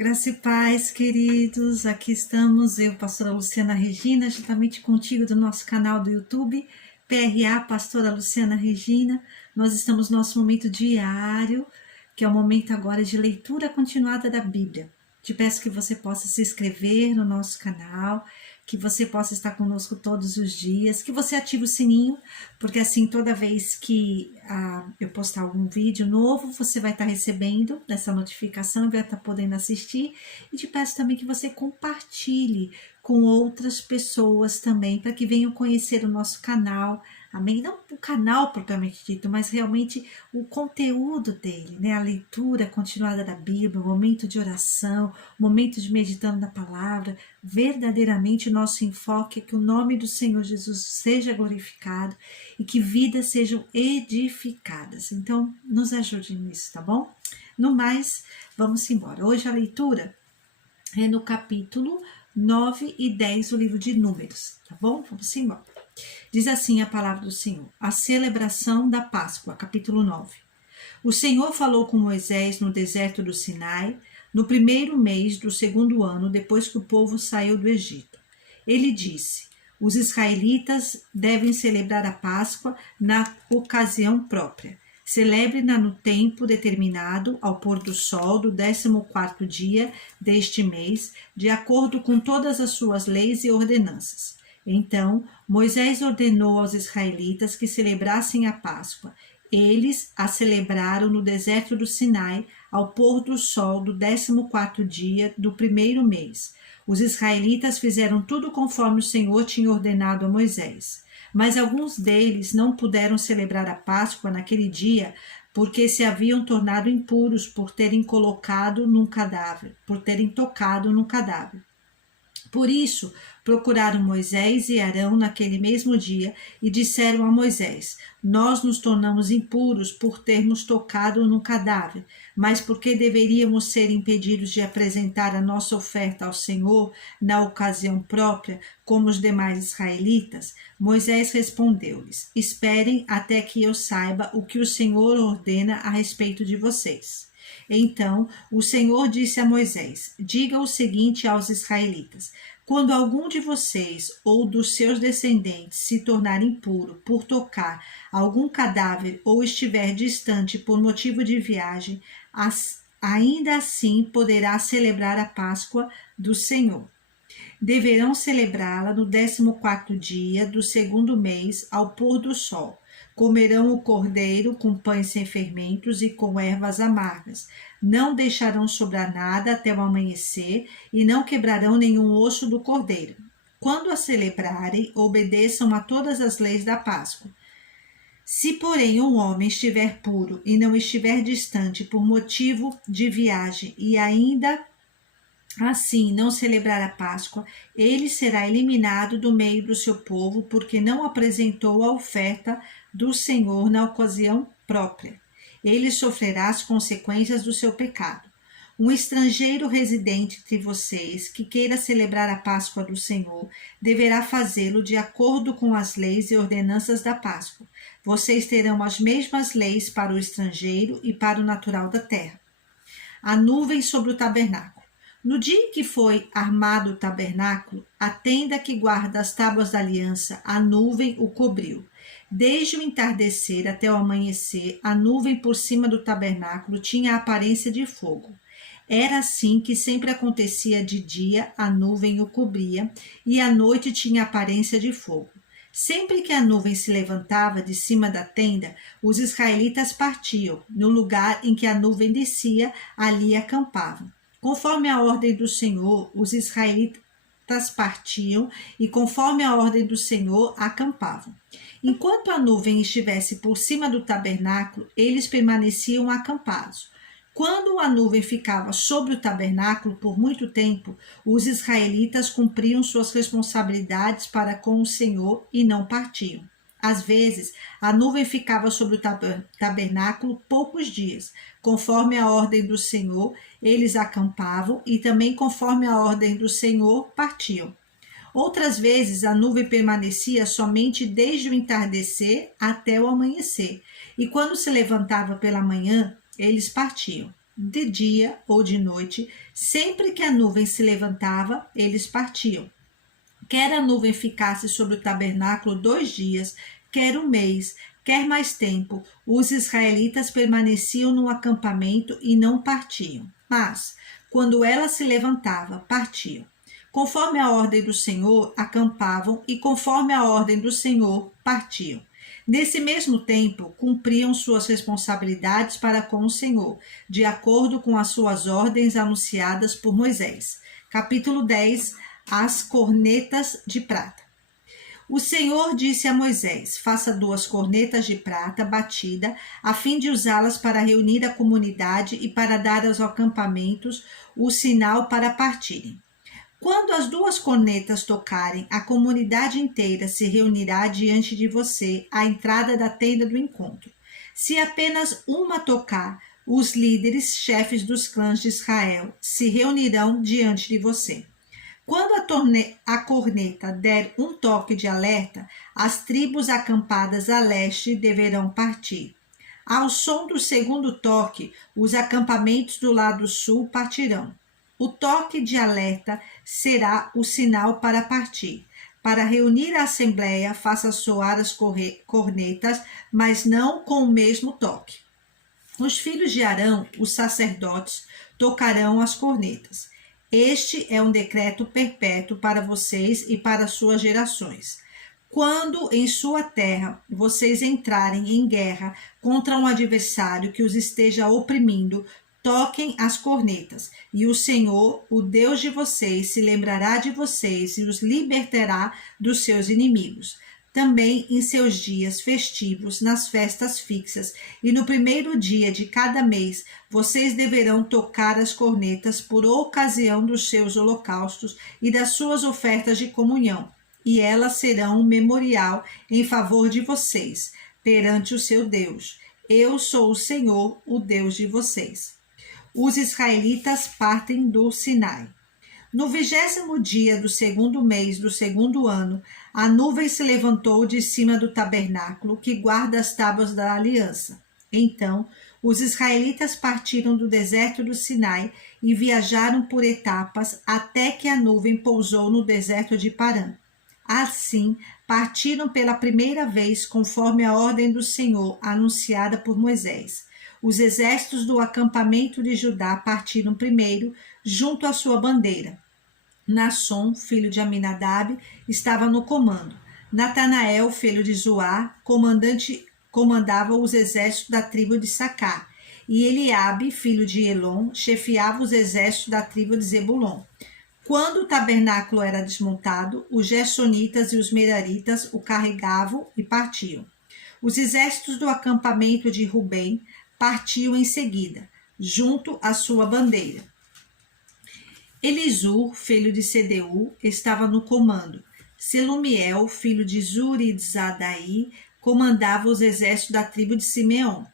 Graça e paz, queridos. Aqui estamos, eu, pastora Luciana Regina, juntamente contigo do nosso canal do YouTube, PRA, pastora Luciana Regina. Nós estamos no nosso momento diário, que é o momento agora de leitura continuada da Bíblia. Te peço que você possa se inscrever no nosso canal, que você possa estar conosco todos os dias, que você ative o sininho, porque assim toda vez que eu postar algum vídeo novo, você vai estar recebendo essa notificação e vai estar podendo assistir. E te peço também que você compartilhe com outras pessoas também, para que venham conhecer o nosso canal, amém? Não o canal propriamente dito, mas realmente o conteúdo dele, né? A leitura continuada da Bíblia, o momento de oração, o momento de meditando na palavra. Verdadeiramente o nosso enfoque é que o nome do Senhor Jesus seja glorificado e que vidas sejam edificadas. Então, nos ajude nisso, tá bom? No mais, vamos embora. Hoje a leitura é no capítulo 9 e 10 do livro de Números, tá bom? Vamos embora. Diz assim a palavra do Senhor: a celebração da Páscoa, capítulo 9. O Senhor falou com Moisés no deserto do Sinai, no primeiro mês do segundo ano, depois que o povo saiu do Egito. Ele disse: os israelitas devem celebrar a Páscoa na ocasião própria. Celebre-na no tempo determinado, ao pôr do sol do 14º dia deste mês, de acordo com todas as suas leis e ordenanças. Então, Moisés ordenou aos israelitas que celebrassem a Páscoa. Eles a celebraram no deserto do Sinai, ao pôr do sol do 14º dia do primeiro mês. Os israelitas fizeram tudo conforme o Senhor tinha ordenado a Moisés. Mas alguns deles não puderam celebrar a Páscoa naquele dia, porque se haviam tornado impuros por terem tocado num cadáver. Por isso, procuraram Moisés e Arão naquele mesmo dia e disseram a Moisés: nós nos tornamos impuros por termos tocado no cadáver, mas por que deveríamos ser impedidos de apresentar a nossa oferta ao Senhor na ocasião própria, como os demais israelitas? Moisés respondeu-lhes: esperem até que eu saiba o que o Senhor ordena a respeito de vocês. Então o Senhor disse a Moisés: diga o seguinte aos israelitas: quando algum de vocês ou dos seus descendentes se tornar impuro por tocar algum cadáver ou estiver distante por motivo de viagem, ainda assim poderá celebrar a Páscoa do Senhor. Deverão celebrá-la no 14º dia do segundo mês, ao pôr do sol. Comerão o cordeiro com pães sem fermentos e com ervas amargas. Não deixarão sobrar nada até o amanhecer e não quebrarão nenhum osso do cordeiro. Quando a celebrarem, obedeçam a todas as leis da Páscoa. Se, porém, um homem estiver puro e não estiver distante por motivo de viagem e ainda assim não celebrar a Páscoa, ele será eliminado do meio do seu povo, porque não apresentou a oferta do Senhor na ocasião própria. Ele sofrerá as consequências do seu pecado. Um estrangeiro residente entre vocês que queira celebrar a Páscoa do Senhor deverá fazê-lo de acordo com as leis e ordenanças da Páscoa. Vocês terão as mesmas leis para o estrangeiro e para o natural da terra. A nuvem sobre o tabernáculo. No dia em que foi armado o tabernáculo, a tenda que guarda as tábuas da aliança, a nuvem o cobriu. Desde o entardecer até o amanhecer, a nuvem por cima do tabernáculo tinha a aparência de fogo. Era assim que sempre acontecia: de dia a nuvem o cobria e à noite tinha a aparência de fogo. Sempre que a nuvem se levantava de cima da tenda, os israelitas partiam. No lugar em que a nuvem descia, ali acampavam. Conforme a ordem do Senhor, os israelitas partiam e, conforme a ordem do Senhor, acampavam. Enquanto a nuvem estivesse por cima do tabernáculo, eles permaneciam acampados. Quando a nuvem ficava sobre o tabernáculo por muito tempo, os israelitas cumpriam suas responsabilidades para com o Senhor e não partiam. Às vezes, a nuvem ficava sobre o tabernáculo poucos dias. Conforme a ordem do Senhor, eles acampavam e também conforme a ordem do Senhor, partiam. Outras vezes, a nuvem permanecia somente desde o entardecer até o amanhecer. E quando se levantava pela manhã, eles partiam. de dia ou de noite, sempre que a nuvem se levantava, eles partiam. Quer a nuvem ficasse sobre o tabernáculo 2 dias, quer um mês, quer mais tempo, os israelitas permaneciam no acampamento e não partiam. Mas, quando ela se levantava, partiam. Conforme a ordem do Senhor, acampavam e conforme a ordem do Senhor, partiam. Nesse mesmo tempo, cumpriam suas responsabilidades para com o Senhor, de acordo com as suas ordens anunciadas por Moisés. Capítulo 10. As cornetas de prata. O Senhor disse a Moisés: faça 2 cornetas de prata batida, a fim de usá-las para reunir a comunidade e para dar aos acampamentos o sinal para partirem. Quando as 2 cornetas tocarem, a comunidade inteira se reunirá diante de você à entrada da tenda do encontro. Se apenas uma tocar, os líderes, chefes dos clãs de Israel, se reunirão diante de você. Quando a corneta der um toque de alerta, as tribos acampadas a leste deverão partir. Ao som do segundo toque, os acampamentos do lado sul partirão. O toque de alerta será o sinal para partir. Para reunir a assembleia, faça soar as cornetas, mas não com o mesmo toque. Os filhos de Arão, os sacerdotes, tocarão as cornetas. Este é um decreto perpétuo para vocês e para suas gerações. Quando em sua terra vocês entrarem em guerra contra um adversário que os esteja oprimindo, toquem as cornetas, e o Senhor, o Deus de vocês, se lembrará de vocês e os libertará dos seus inimigos. Também em seus dias festivos, nas festas fixas e no primeiro dia de cada mês, vocês deverão tocar as cornetas por ocasião dos seus holocaustos e das suas ofertas de comunhão, e elas serão um memorial em favor de vocês, perante o seu Deus. Eu sou o Senhor, o Deus de vocês. Os israelitas partem do Sinai. No 20º dia do 2º mês do 2º ano, a nuvem se levantou de cima do tabernáculo que guarda as tábuas da aliança. Então, os israelitas partiram do deserto do Sinai e viajaram por etapas até que a nuvem pousou no deserto de Parã. Assim, partiram pela primeira vez conforme a ordem do Senhor anunciada por Moisés. Os exércitos do acampamento de Judá partiram primeiro, junto à sua bandeira. Nasson, filho de Aminadab, estava no comando. Natanael, filho de Zoar, comandava os exércitos da tribo de Sacar. E Eliabe, filho de Elon, chefiava os exércitos da tribo de Zebulon. Quando o tabernáculo era desmontado, os Gersonitas e os Meraritas o carregavam e partiam. Os exércitos do acampamento de Rubem partiu em seguida, junto à sua bandeira. Elisur, filho de Sedeu, estava no comando. Selumiel, filho de Zurizadaí, comandava os exércitos da tribo de Simeão.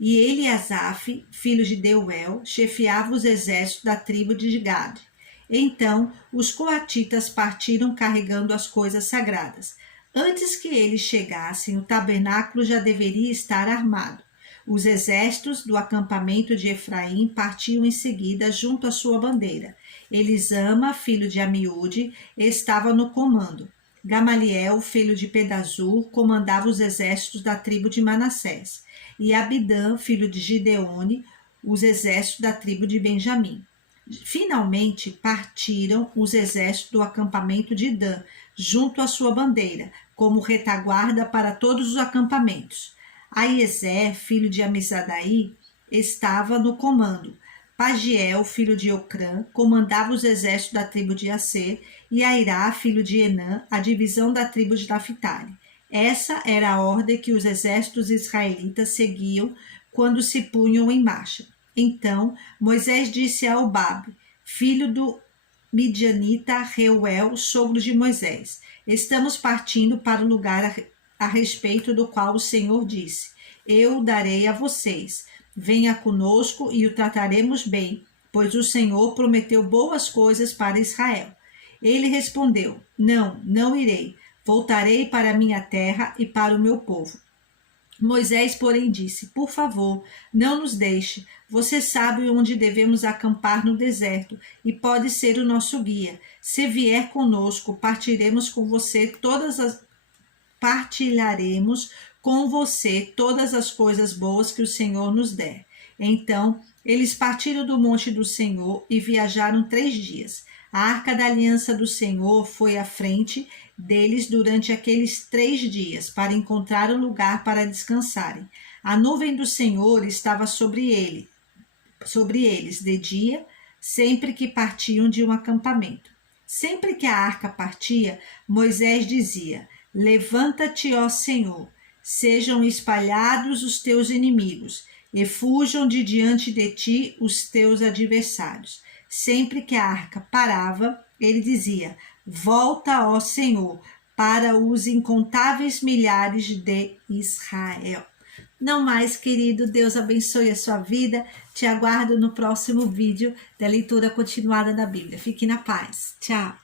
E Eliasaf, filho de Deuel, chefiava os exércitos da tribo de Gade. Então, os coatitas partiram carregando as coisas sagradas. Antes que eles chegassem, o tabernáculo já deveria estar armado. Os exércitos do acampamento de Efraim partiam em seguida junto à sua bandeira. Elisama, filho de Amiúde, estava no comando. Gamaliel, filho de Pedazur, comandava os exércitos da tribo de Manassés. E Abidã, filho de Gideone, os exércitos da tribo de Benjamim. Finalmente partiram os exércitos do acampamento de Dan, junto à sua bandeira, como retaguarda para todos os acampamentos. Aiezer, filho de Amizadaí, estava no comando. Pagiel, filho de Ocrã, comandava os exércitos da tribo de Aser, e Airá, filho de Enã, a divisão da tribo de Naphtali. Essa era a ordem que os exércitos israelitas seguiam quando se punham em marcha. Então Moisés disse a Obabe, filho do Midianita Reuel, sogro de Moisés: estamos partindo para o lugar a respeito do qual o Senhor disse: eu o darei a vocês. Venha conosco e o trataremos bem, pois o Senhor prometeu boas coisas para Israel. Ele respondeu: não irei. Voltarei para a minha terra e para o meu povo. Moisés, porém, disse: Por favor, não nos deixe. Você sabe onde devemos acampar no deserto e pode ser o nosso guia. Se vier conosco, partilharemos com você todas as coisas boas que o Senhor nos der. Então, eles partiram do monte do Senhor e viajaram 3 dias. A arca da aliança do Senhor foi à frente deles durante aqueles 3 dias, para encontrar um lugar para descansarem. A nuvem do Senhor estava sobre eles de dia, sempre que partiam de um acampamento. Sempre que a arca partia, Moisés dizia: Levanta-te, ó Senhor, sejam espalhados os teus inimigos, e fujam de diante de ti os teus adversários. Sempre que a arca parava, ele dizia: Volta, ó Senhor, para os incontáveis milhares de Israel. Não mais, querido, Deus abençoe a sua vida. Te aguardo no próximo vídeo da leitura continuada da Bíblia. Fique na paz. Tchau.